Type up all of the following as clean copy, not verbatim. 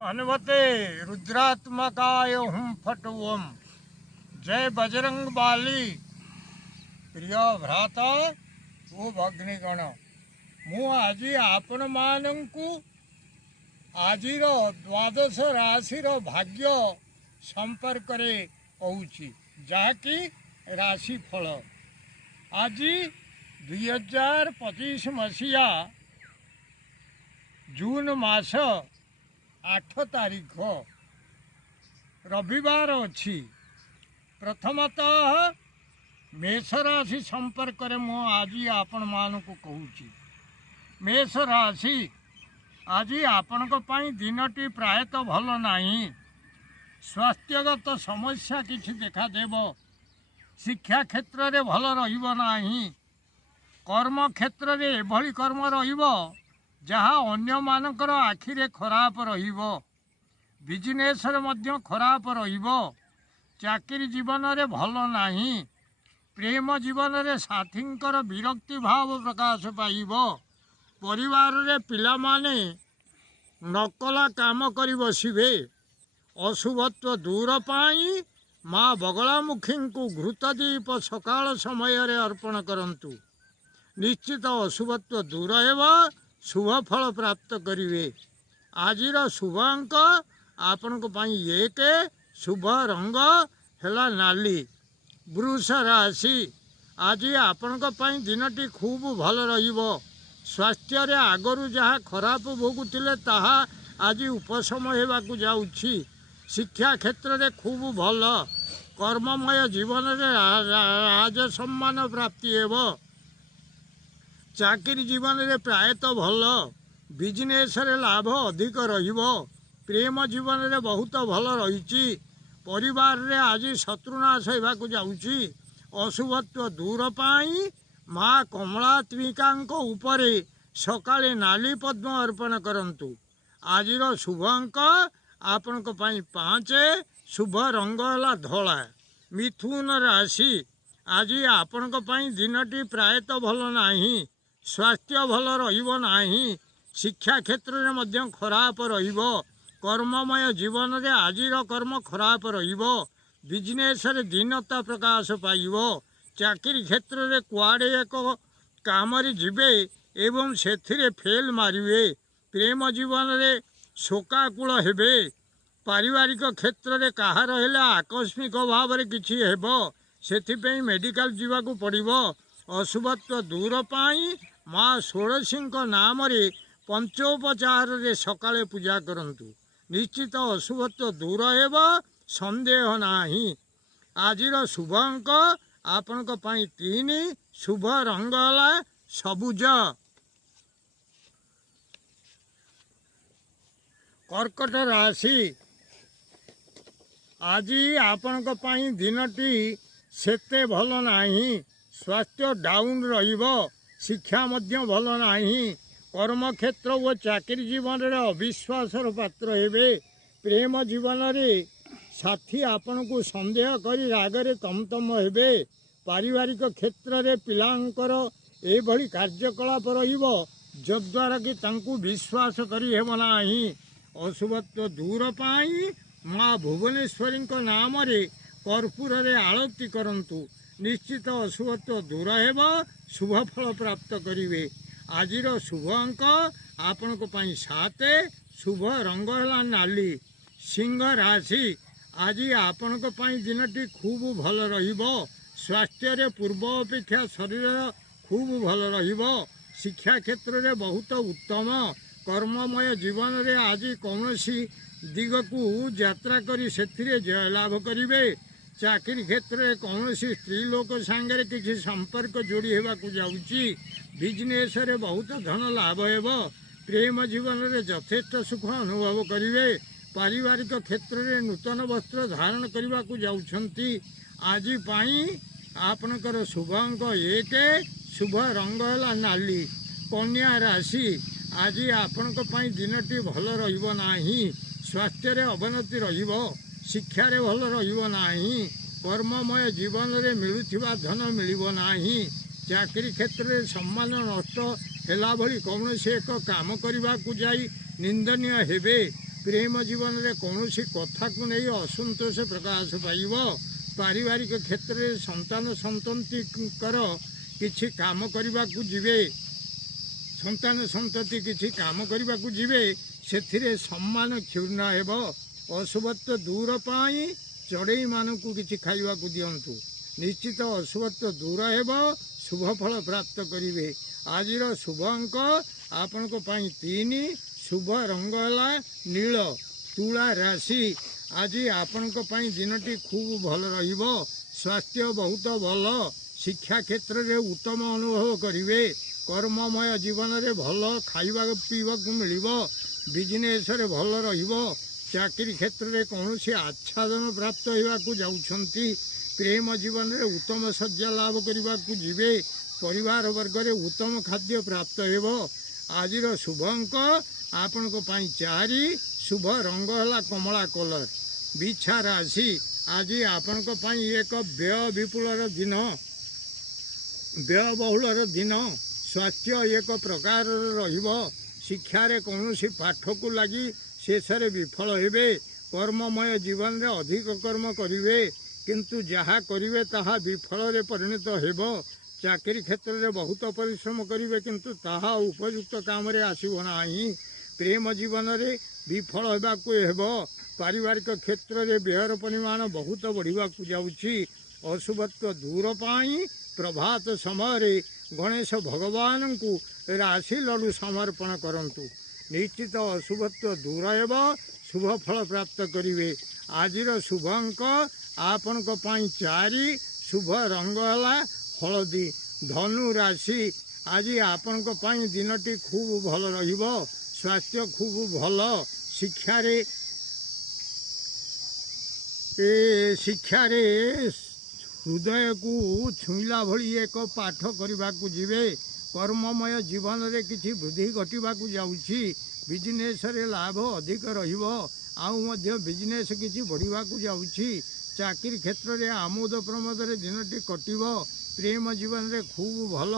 हनुमते रुद्रात्मकाय हुं फट ओम। जय बजरंग बाली। प्रिय भ्राता ओ भग्नीगण, मु आज आपण मानंकु आजिर द्वादश राशि भाग्य संपर्क कहूँ जहाँकि राशिफल। आज 2025 मसीहा जून मास 8 तारीख रविवार अच्छी। प्रथमतः मेष राशि संपर्क मु आज आपण मान को कहूँ। मेष राशि आज आपण दिनटी प्रायतः भल नहीं। स्वास्थ्यगत समस्या किछि देखादेव। शिक्षा क्षेत्र में भल रही। कर्म क्षेत्र में एभली कर्म रहिबो जहाँ अन्य मानकर आखिरे खराब रहिबो। बिजनेस रे मध्य खराब रहिबो। चाकरी जीवन रे भल नहीं। प्रेम जीवन रे साथींकर विरक्ति भाव प्रकाश पाइबो। परिवार रे पिला माने नकला काम करी बसिबे। अशुभत्व दूर पाई माँ बगलामुखी को घृतदीप सकाल समय रे अर्पण करंतु। निश्चित अशुभत्व दूर हेबा। शुभ फल प्राप्त करिवे। आजिर शुभ अंक आपण को पाई 1। शुभ रंग हेला नाली। वृष राशि आज आपण को पाई दिनटी खूब भल रहिबो। स्वास्थ्य रे आगरु जहाँ खराब भोगुतिले ताहा आज उपशम हेबाकु जाउछि। शिक्षा क्षेत्र रे खूब भल। कर्ममय जीवन रे राज सम्मान प्राप्ति हेबो। चाकरी जीवन रे प्रायतः भल। बिजनेस रे लाभ अधिक रहिबो। प्रेम जीवन रे बहुत भल रहिछि। परिवार रे आज शत्रुनाश हेबाकु जाउछि। अशुभत्व दूर पाई माँ कमलात्मिकांक उपरे सकाळे नाली पद्म अर्पण करंतु। आजिर शुभ अंक आपण को पाई 5। शुभ रंग हला धला। मिथुन राशि आज आपण को पाई दिनटी प्रायतः भल नाही। स्वास्थ्य भल रहिबो नाही। शिक्षा क्षेत्र में मध्य खराब रहिबो। कर्ममय जीवन रे आजिर कर्म खराब रहिबो। बिजनेस रे दीनता प्रकाश पाइबो। चाकरी क्षेत्र रे कुआडे एक काम रे जिबे एवं सेथिरे फेल मारिवे। प्रेम जीवन रे शोकाकुल हेबे। पारिवारिक क्षेत्र रे काहार हेले आकस्मिक भाव रे किछि हेबो। सेथिपई मेडिकल जीवाकू पड़िबो। अशुभत्व दूर पाई माँ षोड़शी नाम रे पंचोपचार रे सकाळे पूजा करंतु। निश्चित अशुभत्व दूर हेबो। संदेह नाही। आजिर शुभ अंक आपण को पाई 3। शुभ रंग हला सबुज। कर्कट राशि आज आपण को पाई दिनटी सेते भल नाही। स्वास्थ्य डाउन रहिबो। शिक्षा मध्य भल नाही। कर्म क्षेत्र और चाकरी जीवन रे अविश्वासर पात्र हेबे। प्रेम जीवन रे साथी आपण को संदेह करी रागरे तमतम हेबे। पारिवारिक क्षेत्र रे पिलांकर एभली कार्यकलाप रहिबो जद्वारा कि तांकु विश्वास करी हेबो नाही। अशुभत्व दूर पाई माँ भुवनेश्वरी नाम रे कर्पूर रे आरती करंतु। निश्चित अशुभत्व दूर हेबो। शुभ फल प्राप्त करिवे। आजिर शुभ अंक आपण को पाई 7। शुभ रंग हला नाली। सिंह राशि आज आपण को पाई दिनटी खूब भल रहिबो। स्वास्थ्य रे पूर्व अपेक्षा शरीर खूब भल रहिबो। शिक्षा क्षेत्र रे बहुत उत्तम। कर्ममय जीवन रे आज कौनसी दिगकू यात्रा करी सेथिरे जय लाभ करिवे। चाकरी क्षेत्र में कौनसी स्त्री लोक सांगरे किसी संपर्क जोड़ी हेबाकू जाउछि। बिजनेस रे बहुत धन लाभ हेबो। प्रेम जीवन रे यथेष्ट सुख अनुभव करिवे। पारिवारिक क्षेत्र में नूतन वस्त्र धारण करने को जाउछंती। आज पाई आपनकर शुभ अंक 1। शुभ रंग हला नाली। कन्या राशि आज आपण को पाई दिनटी भल रहिबो नाही। स्वास्थ्य रे अवनति रहिबो। शिक्षा रे भल रहिबो नाही। कर्ममय जीवन रे मिलुथिबा धन मिलिबो नाही। चाकरी क्षेत्र में सम्मान नष्ट हेला भली कौनसी एक काम करने को जाई निंदनीय हेबे। प्रेम जीवन में कौन कथा को नहीं असंतोष प्रकाश पाइब पारिवारिक क्षेत्र में संतान संतति किछि काम करने को जीवे संतान संतति किछि काम करने को जीवे से सम्मान क्षुण्ण हेब अशुभत्व दूर पाई चढ़ई मानक किछि खाइबा को दियंतु निश्चित अशुभत्व दूर हेब शुभ फल प्राप्त करिवे आजिर शुभ अंक आपण को पाई 3 शुभ रंग है नील तुला राशि आज आपण को पाई दिनटी खूब भल रहिबो स्वास्थ्य बहुत भल शिक्षा क्षेत्र में उत्तम अनुभव करिवे कर्ममय जीवन में भल खाइबा पीवा को मिलिबो बिजनेस रे भल रहिबो चाकरी क्षेत्र में कौन से आच्छादन प्राप्त होगा जाउछंती प्रेम जीवन में उत्तम सज्जा लाभ करने को जीवे परिवार वर्ग में उत्तम खाद्य प्राप्त हेब आजिर शुभ अंक आपण को पाई 4 शुभ रंग है कमला कलर बिछा राशि आज आपण को पाई एक व्यय विपुल दिन व्ययबहुल दिन स्वास्थ्य एक प्रकार रहिबो शिक्षा रे कौन सी पाठ को लगी शेष विफल हेबे कर्ममय जीवन में अधिक कर्म करिवे किंतु जहाँ करिवे ताहा विफल रे परिणत हेबो चाकरी क्षेत्र में बहुत परिश्रम करिवे किंतु ताहा उपयुक्त काम रे आसीबो नाही प्रेम जीवन रे विफल होगा हेबो पारिवारिक क्षेत्र में व्ययर परिमाण बहुत बढ़िया जाउछि अशुभत्व दूर पाई प्रभात समय गणेश भगवान को राशि लड्डू समर्पण करंतु निश्चित अशुभत्व दूर हेब शुभ फल प्राप्त करिवे आजिर शुभ अंक आपण को पाई 4 शुभ रंग है हलदी धनु राशि आज आपण को पाई दिनटी खूब भल रहिबो स्वास्थ्य खूब भल शिक्षा रे हृदय को छुईला भली एक पाठ करने को जीवे कर्ममय जीवन में किसी वृद्धि घटवा जाऊँगी बिजनेस रे लाभ अधिक रहिबो आउ मध्य बिजनेस किसी बढ़िया जाऊँगी चाकरी क्षेत्र में आमोद प्रमोद रे दिनटी कटिबो प्रेम जीवन में खूब भल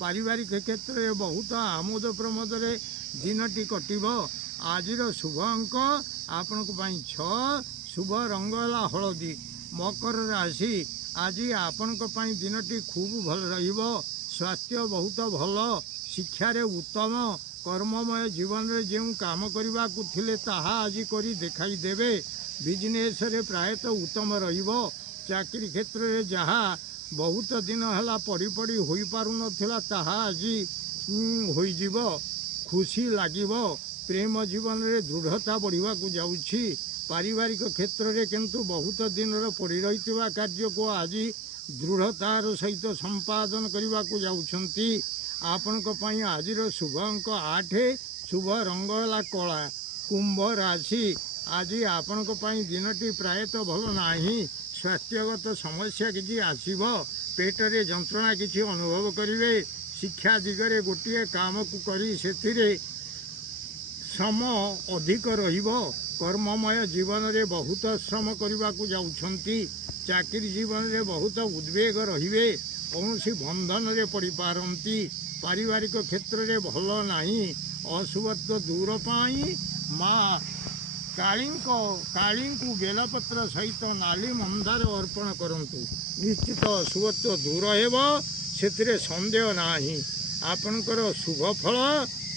पारिवारिक क्षेत्र में बहुत आमोद प्रमोद रे दिनटी कटिबो आजिर शुभ अंक आपण को 6 शुभ रंग है हलदी मकर राशि आज आपण को दिनटी खूब भल रहिबो स्वास्थ्य बहुत भल शिक्षा रे उत्तम कर्ममय जीवन रे जो काम करने को थिले ताहा आज करी देखाई देवे बिजनेस रे प्रायतः उत्तम रहिबो चाकरी क्षेत्र में जहाँ बहुत दिन है पढ़ी पढ़ी हो पार नाला ताहा आज होइजिबो खुशी लागिबो प्रेम जीवन रे दृढ़ता बढ़िया को जाउछि पारिवारिक क्षेत्र में किंतु बहुत दिन पड़ी रही कार्य को आज दृढ़तार सहित संपादन करने को जाउछंती आपण को पाई आजिर शुभ अंक 8 शुभ रंग है कला कुंभ राशि आज आपण को पाई दिनटी प्रायतः भल नाही स्वास्थ्यगत समस्या किसी आसीबो पेट रे जंत्रणा किसी अनुभव करिवे शिक्षा दिगरे गोटे काम को करी सेथिरे श्रम अधिक रहिबो कर्ममय जीवन में बहुत श्रम करने को जाउछंती चाकरी जीवन में बहुत उद्वेग रहिबे कौन सी बंधन रे पड़ी पारंती पारिवारिक क्षेत्र में भल नाही अशुभत्व दूर पाई माँ काली को बेलपत्र सहित नाली मंदार अर्पण करंतु निश्चित अशुभत्व दूर हेब से संदेह नाही आपणकर शुभ फल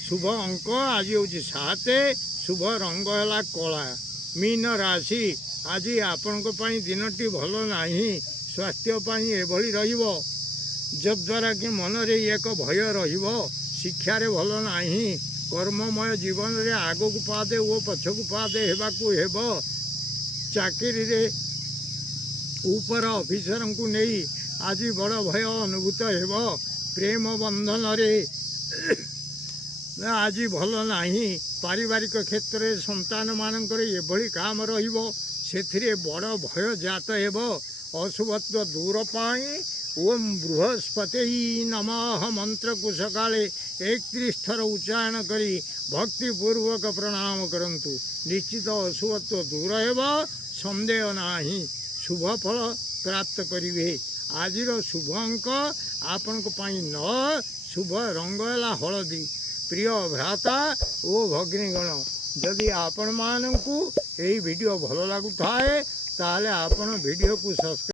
शुभ अंक आज हूँ 7 शुभ रंग है कला मीन राशि आज आपण को पाई दिनटी भल नाही स्वास्थ्य पाई एभली रहिबो जद्वारा कि मन रे एक भय रहिबो शिक्षा रे भल नाही कर्ममय जीवन रे आग को पादे वो पछ को पादे हेबा को हेबो चाकरी रे ऊपर ऑफिसर को नहीं आज बड़ भय अनुभूत हेबो प्रेम बंधन रे आज भल नाही पारिवारिक क्षेत्र में संतान मानकर एभली काम रहिबो सेथिरे बड़ भय जात हेबो अशुभत्व दूर पाई ओम बृहस्पति नमः मंत्र को सकाले 31 थर उच्चारण करी भक्तिपूर्वक प्रणाम करंतु निश्चित अशुभत्व दूर हेबो संदेह नाही शुभ फल प्राप्त करिवे आजिर शुभ अंक आपण को पाई 9 शुभ रंग है हलदी प्रिय भ्राता ओ भगिनीगण जदि आपण मानकु एही वीडियो भल लगुଥାଏ ताले आपण वीडियो को सब्सक्राइब